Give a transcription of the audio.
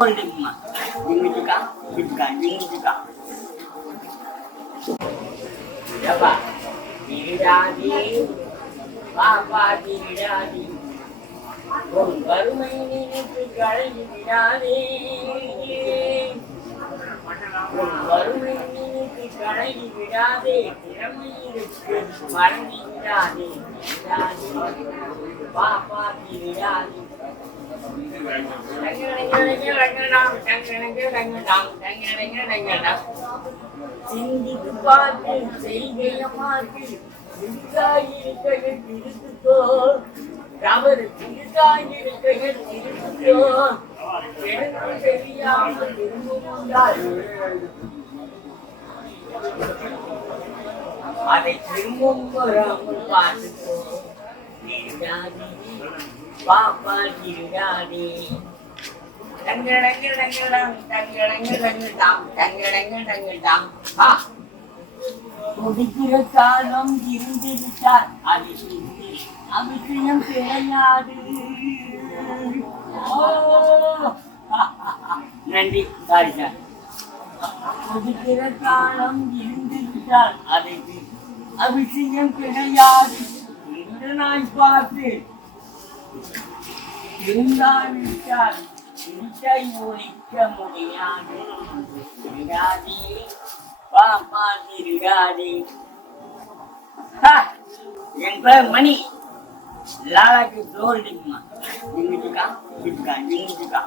Holdingma, Jimika, Jimka, Jimika. Yapa, Diradi, Papa Diradi, Barumani, Diradi, Barumani, Diradi, Marani, Papa Diradi. சிந்தித்து பார்த்து செய்கைய மாற்றி திருக்காயிருக்கைகள் திருத்துக்கோ தவறு திருக்காயிருக்கைகள் திருத்துக்கோ எனக்கு தெரியாமல் திரும்புகிறார் அதை திரும்பும் வராமல் பார்த்துக்கோ திருடாதி பாப்பா திருடாதி கொதிக்கிற காலம் இருந்திருக்கார் அது அபிஷயம் கிடையாது. நன்றி, சாரி சார். கொதிக்கிற காலம் இருந்திருக்கார் அது அபிஷயம் கிடையாது என்று நான் பார்த்து இருந்தாவிட்டால் இசை ஒழிக்க முடியாது. திருடாதே பாப்பா திருடாதே. என் பேர் மணி. லாலாக்கு தோல்டிக்குமா, ஜிங்கிட்டுக்கா, ஜிங்கிட்டுக்கா.